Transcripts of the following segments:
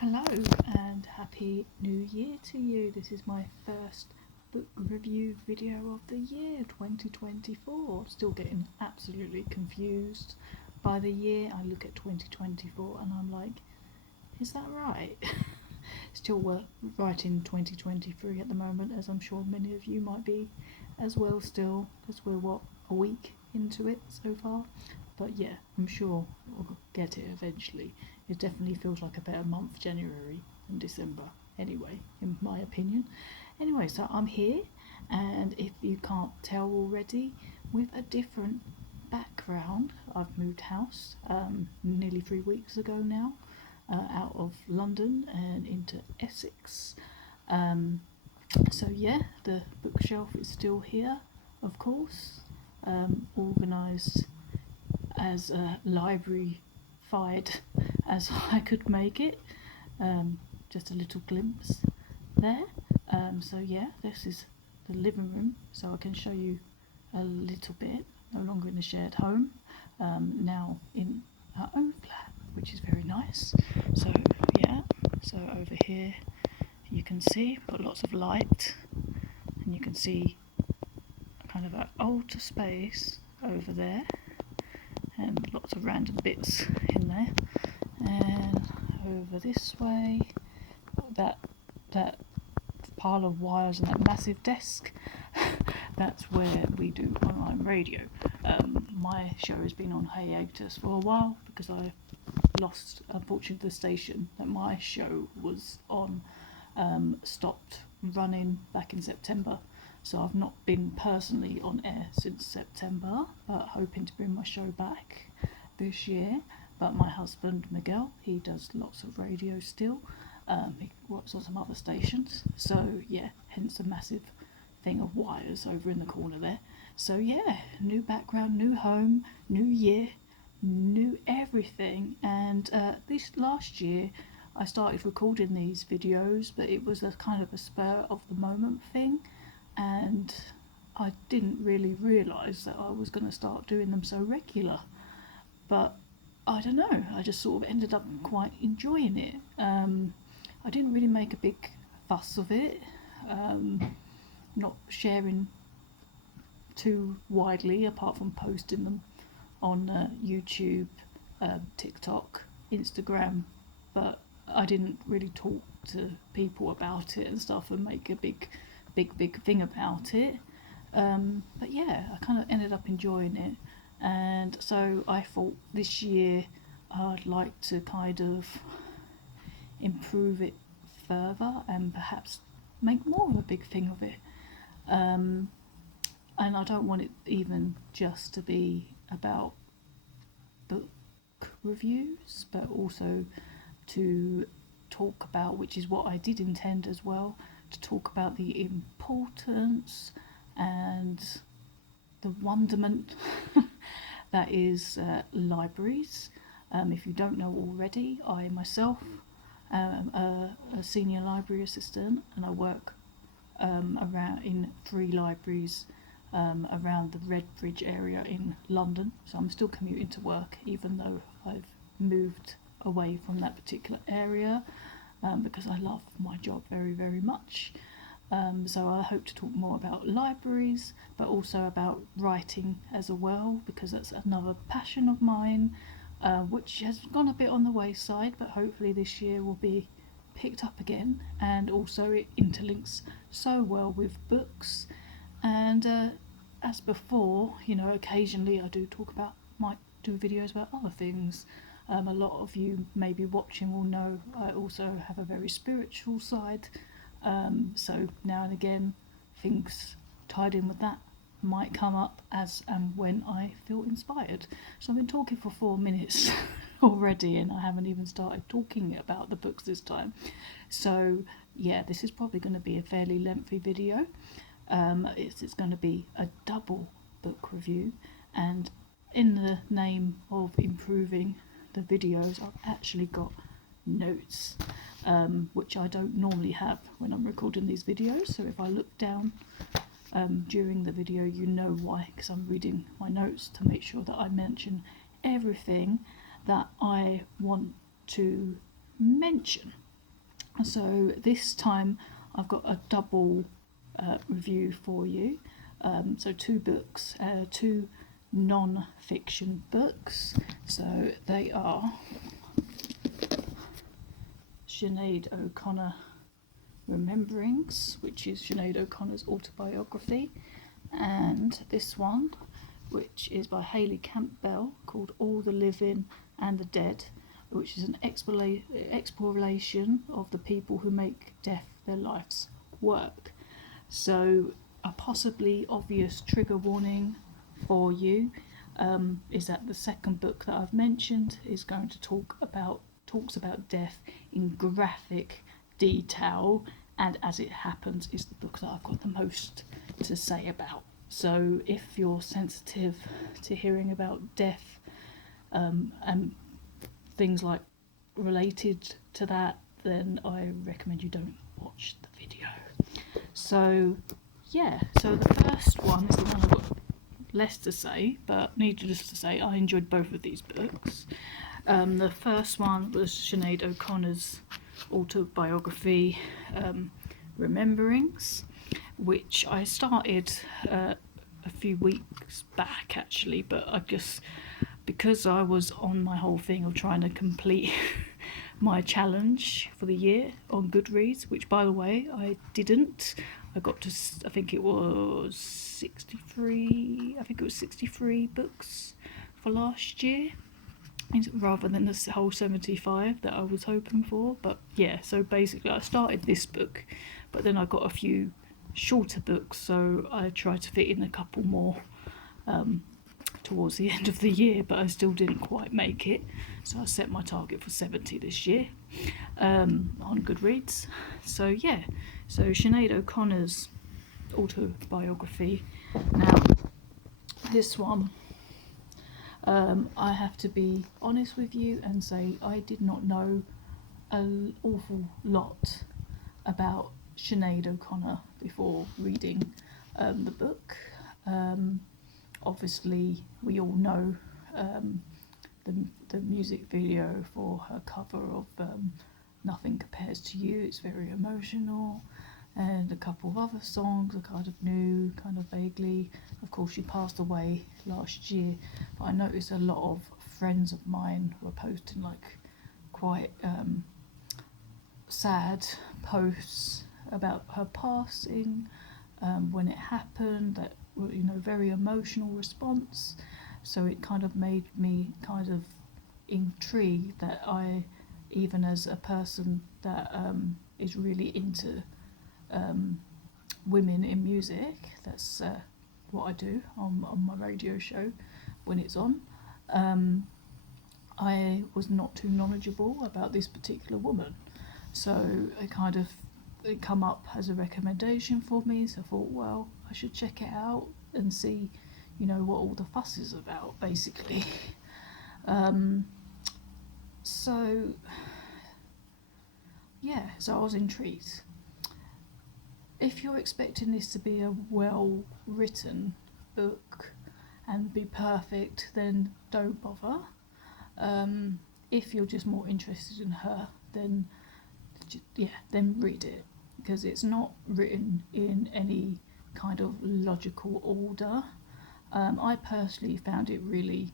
Hello and happy new year to you. This is my first book review video of the year 2024. Still getting absolutely confused by the year. I look at 2024 and I'm like, is that right? Still writing 2023 at the moment, as I'm sure many of you might be as well still, because we're a week into it so far. But yeah, I'm sure we'll get it eventually. It definitely feels like a better month, January than December, anyway, in my opinion. Anyway, so I'm here, and if you can't tell already, with a different background. I've moved house nearly 3 weeks ago now, out of London and into Essex. So yeah, the bookshelf is still here, of course, organised as library-fied as I could make it. Just a little glimpse there. So yeah, this is the living room, so I can show you a little bit. No longer in a shared home, now in our own flat, which is very nice. So yeah, so over here you can see got lots of light, and you can see kind of an altar space over there, and lots of random bits in there. And over this way, that pile of wires and that massive desk, that's where we do online radio. My show has been on hiatus for a while because I lost, unfortunately, the station that my show was on stopped running back in September. So I've not been personally on air since September, but hoping to bring my show back this year. But my husband Miguel, he does lots of radio still. He works on some other stations. So yeah, hence a massive thing of wires over in the corner there. So yeah, new background, new home, new year, new everything. And this last year I started recording these videos, but it was a kind of a spur of the moment thing, and I didn't really realise that I was going to start doing them so regular. But I don't know, I just sort of ended up quite enjoying it. I didn't really make a big fuss of it, not sharing too widely apart from posting them on YouTube, TikTok, Instagram, but I didn't really talk to people about it and stuff and make a big thing about it. But yeah, I kind of ended up enjoying it, and so I thought this year I'd like to kind of improve it further and perhaps make more of a big thing of it. And I don't want it even just to be about book reviews, but also to talk about, which is what I did intend as well, to talk about the importance and the wonderment that is libraries. If you don't know already, I myself am a senior library assistant, and I work around in 3 libraries around the Redbridge area in London. So I'm still commuting to work, even though I've moved away from that particular area, because I love my job very, very much. So I hope to talk more about libraries, but also about writing as well, because that's another passion of mine, which has gone a bit on the wayside, but hopefully this year will be picked up again. And also it interlinks so well with books. And as before, you know, occasionally I might do videos about other things. A lot of you maybe watching will know I also have a very spiritual side. So now and again, things tied in with that might come up as and when I feel inspired. So I've been talking for 4 minutes already, and I haven't even started talking about the books this time. So yeah, this is probably going to be a fairly lengthy video. It's going to be a double book review, and in the name of improving the videos, I've actually got notes, which I don't normally have when I'm recording these videos. So if I look down during the video, you know why, because I'm reading my notes to make sure that I mention everything that I want to mention. So this time I've got a double review for you. So two books, two non-fiction books. So they are Sinead O'Connor Rememberings, which is Sinead O'Connor's autobiography, and this one, which is by Hayley Campbell, called All the Living and the Dead, which is an exploration of the people who make death their life's work. So a possibly obvious trigger warning for you is that the second book that I've mentioned is going to talks about death in graphic detail, and as it happens is the book that I've got the most to say about. So if you're sensitive to hearing about death and things like related to that, then I recommend you don't watch the video. So so the first one is the one I've got less to say, but needless to say, I enjoyed both of these books. The first one was Sinead O'Connor's autobiography, Rememberings, which I started a few weeks back actually, but because I was on my whole thing of trying to complete my challenge for the year on Goodreads, which by the way I didn't. I got to, I think it was 63 books for last year, rather than the whole 75 that I was hoping for. But yeah, so basically I started this book, but then I got a few shorter books, so I tried to fit in a couple more towards the end of the year, but I still didn't quite make it, so I set my target for 70 this year on Goodreads. So Sinead O'Connor's autobiography. Now this one, I have to be honest with you and say I did not know an awful lot about Sinead O'Connor before reading the book. Obviously we all know the music video for her cover of Nothing Compares to You. It's very emotional, and a couple of other songs I kind of knew, kind of vaguely. Of course she passed away last year, but I noticed a lot of friends of mine were posting like quite sad posts about her passing, when it happened, that were, very emotional response. So it kind of made me kind of intrigued that I, even as a person that is really into women in music, that's what I do on my radio show when it's on, I was not too knowledgeable about this particular woman. So it come up as a recommendation for me, so I thought, well, I should check it out and see, what all the fuss is about, basically. So I was intrigued. If you're expecting this to be a well-written book and be perfect, then don't bother. If you're just more interested in her, then read it, because it's not written in any kind of logical order. I personally found it really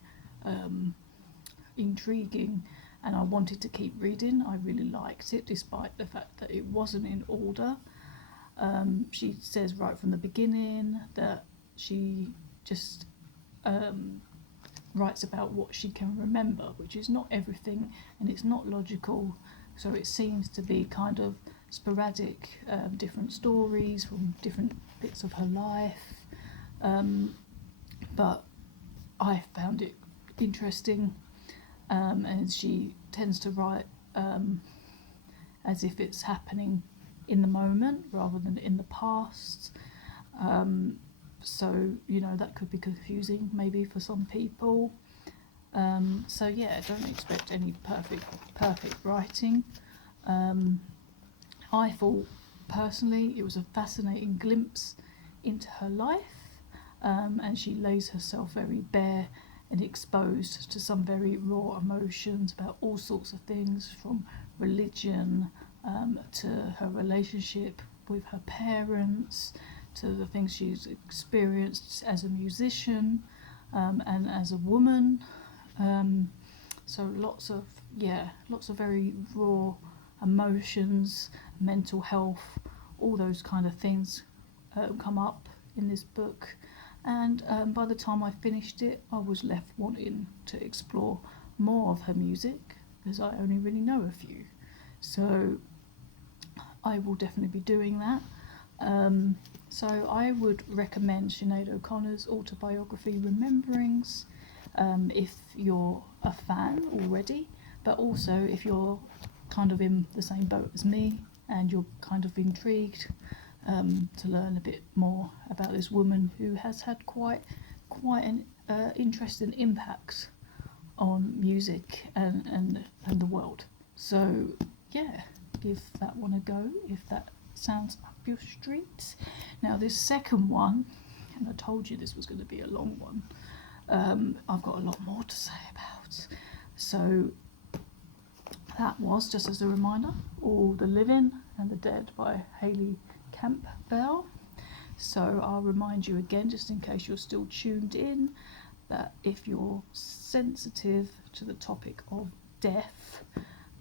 intriguing, and I wanted to keep reading. I really liked it despite the fact that it wasn't in order. She says right from the beginning that she just writes about what she can remember, which is not everything, and it's not logical, so it seems to be kind of sporadic, different stories from different bits of her life, but I found it interesting, and she tends to write as if it's happening in the moment rather than in the past, so that could be confusing maybe for some people. Don't expect any perfect writing. I thought personally it was a fascinating glimpse into her life, and she lays herself very bare and exposed to some very raw emotions about all sorts of things, from religion, to her relationship with her parents, to the things she's experienced as a musician and as a woman. So lots of very raw emotions, mental health, all those kind of things come up in this book. And by the time I finished it, I was left wanting to explore more of her music, because I only really know a few. So I will definitely be doing that. So I would recommend Sinead O'Connor's autobiography, Rememberings, if you're a fan already, but also if you're kind of in the same boat as me and you're kind of intrigued to learn a bit more about this woman who has had quite an interesting impact on music and the world. So yeah, give that one a go if that sounds up your street. Now this second one, and I told you this was going to be a long one, I've got a lot more to say about. So that was, just as a reminder, All the Living and the Dead by Hayley Campbell. So I'll remind you again, just in case you're still tuned in, that if you're sensitive to the topic of death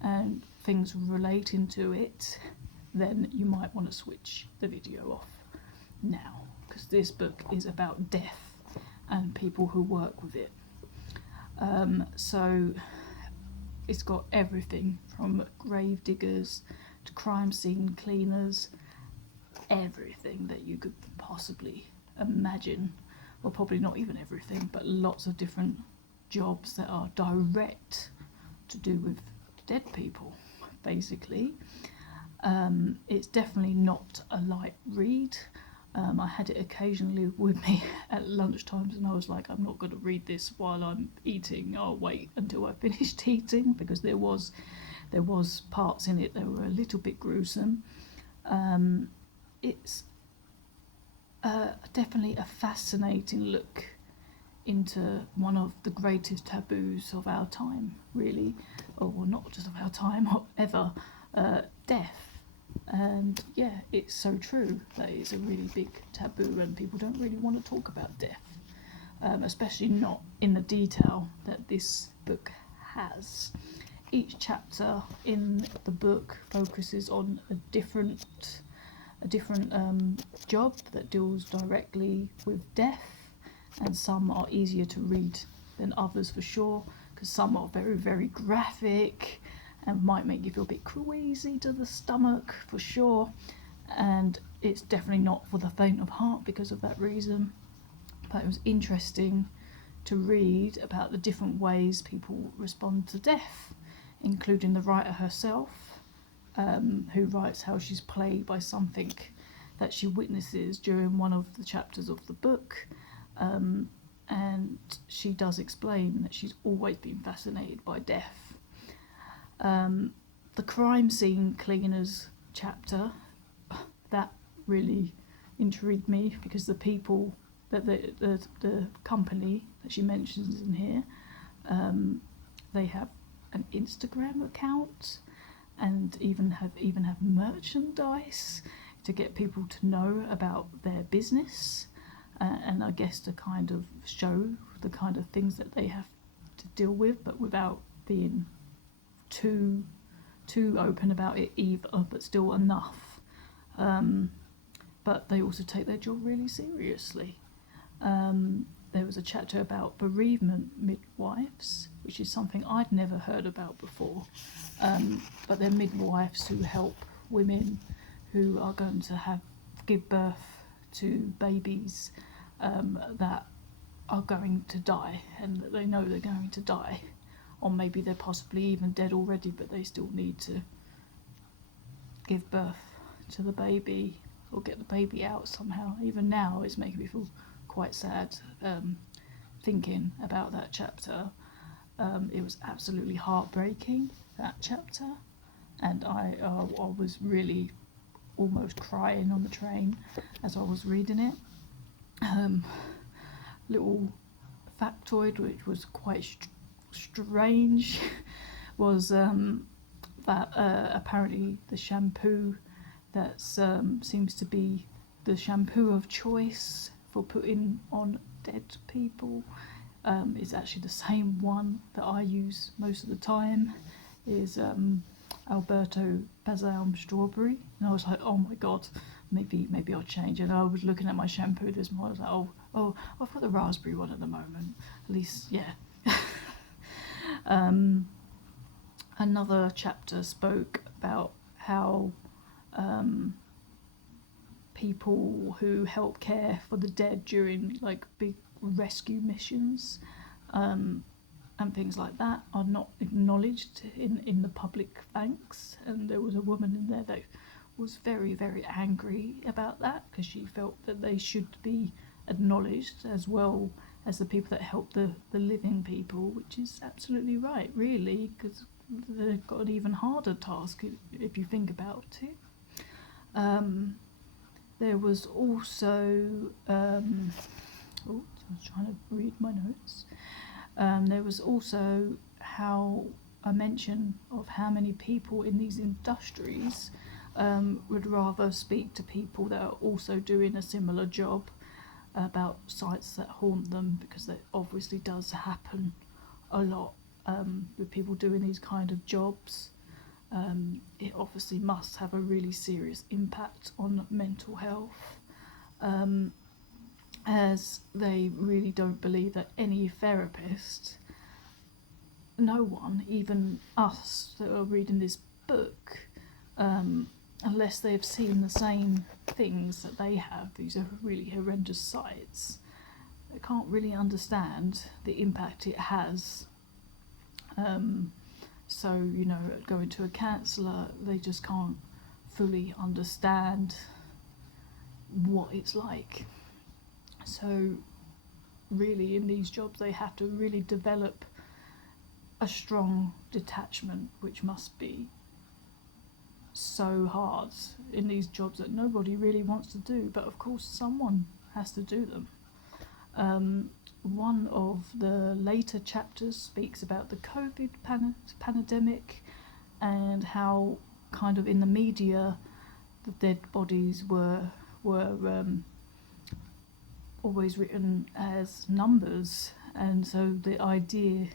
and things relating to it, then you might want to switch the video off now, because this book is about death and people who work with it. So it's got everything from grave diggers to crime scene cleaners, everything that you could possibly imagine. Well, probably not even everything, but lots of different jobs that are direct to do with dead people, basically. It's definitely not a light read. I had it occasionally with me at lunchtimes, and I was like, I'm not going to read this while I'm eating. I'll wait until I finished eating, because there was parts in it that were a little bit gruesome. It's definitely a fascinating look into one of the greatest taboos of our time, really, or not just of our time, or ever, death. And yeah, it's so true that it's a really big taboo, and people don't really want to talk about death, especially not in the detail that this book has. Each chapter in the book focuses on a different job that deals directly with death, and some are easier to read than others for sure, because some are very, very graphic and might make you feel a bit queasy to the stomach for sure, and it's definitely not for the faint of heart because of that reason. But it was interesting to read about the different ways people respond to death, including the writer herself, who writes how she's plagued by something that she witnesses during one of the chapters of the book, and she does explain that she's always been fascinated by death. The crime scene cleaners chapter, that really intrigued me, because the people that the company that she mentions in here, they have an Instagram account and even have merchandise to get people to know about their business, and I guess to kind of show the kind of things that they have to deal with, but without being too open about it either, but still enough. But they also take their job really seriously. There was a chapter about bereavement midwives, which is something I'd never heard about before, but they're midwives who help women who are going to give birth to babies that are going to die, and that they know they're going to die, or maybe they're possibly even dead already, but they still need to give birth to the baby or get the baby out somehow. Even now it's making me feel quite sad thinking about that chapter. It was absolutely heartbreaking, that chapter, and I was really almost crying on the train as I was reading it. Little factoid which was quite strange was that apparently the shampoo that seems to be the shampoo of choice for putting on dead people is actually the same one that I use most of the time, is Alberto Balsam Strawberry. And I was like, oh my god, maybe I'll change. And I was looking at my shampoo this morning, I was like, oh, I've got the raspberry one at the moment. At least, yeah. Another chapter spoke about how people who help care for the dead during like big rescue missions and things like that are not acknowledged in the public thanks. And there was a woman in there that was very, very angry about that, because she felt that they should be acknowledged as well as the people that help the living people, which is absolutely right, really, because they've got an even harder task if you think about it. There was also I'm trying to read my notes. There was also a mention of how many people in these industries would rather speak to people that are also doing a similar job about sights that haunt them, because that obviously does happen a lot with people doing these kind of jobs. It obviously must have a really serious impact on mental health, as they really don't believe that any therapist, no one, even us that are reading this book, unless they have seen the same things that they have, these are really horrendous sights, they can't really understand the impact it has. So, you know, going to a counsellor, they just can't fully understand what it's like. So really in these jobs they have to really develop a strong detachment, which must be so hard in these jobs that nobody really wants to do, but of course someone has to do them. One of the later chapters speaks about the COVID pandemic and how kind of in the media the dead bodies were always written as numbers, and so the idea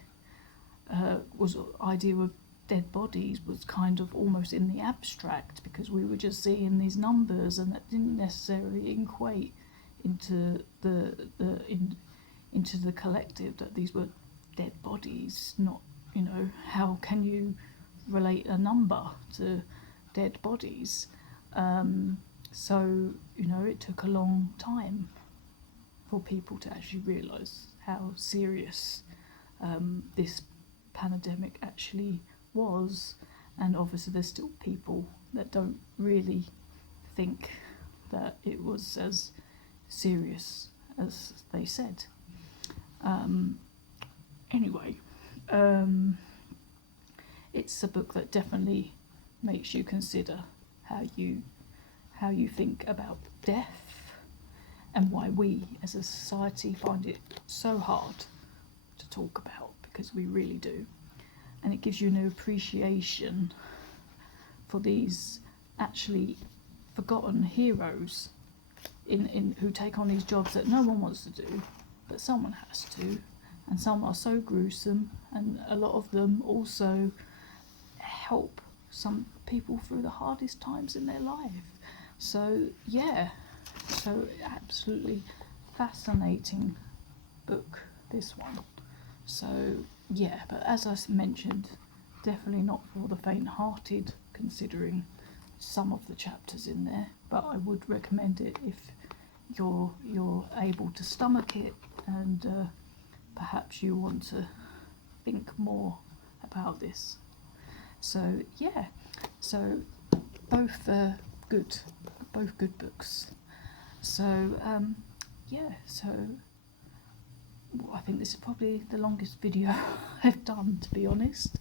of dead bodies was kind of almost in the abstract, because we were just seeing these numbers and that didn't necessarily equate into the collective that these were dead bodies. Not, you know, how can you relate a number to dead bodies? So, you know, it took a long time for people to actually realise how serious this pandemic actually was. And obviously there's still people that don't really think that it was as serious as they said. Anyway, it's a book that definitely makes you consider how you think about death, and why we as a society find it so hard to talk about, because we really do. And it gives you an appreciation for these actually forgotten heroes in who take on these jobs that no one wants to do, but someone has to, and some are so gruesome, and a lot of them also help some people through the hardest times in their life. So yeah, so absolutely fascinating book, this one. So yeah, but as I mentioned, definitely not for the faint-hearted, considering some of the chapters in there, but I would recommend it if you're able to stomach it, and perhaps you want to think more about this. So yeah, so both good books. So yeah, so I think this is probably the longest video I've done, to be honest.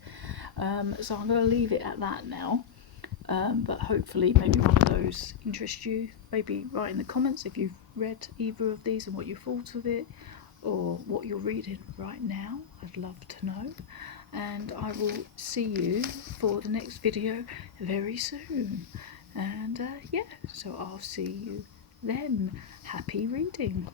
So I'm going to leave it at that now. But hopefully maybe one of those interests you. Maybe write in the comments if you've read either of these and what you thought of it, or what you're reading right now. I'd love to know. and I will see you for the next video very soon. And yeah, so I'll see you then. Happy reading.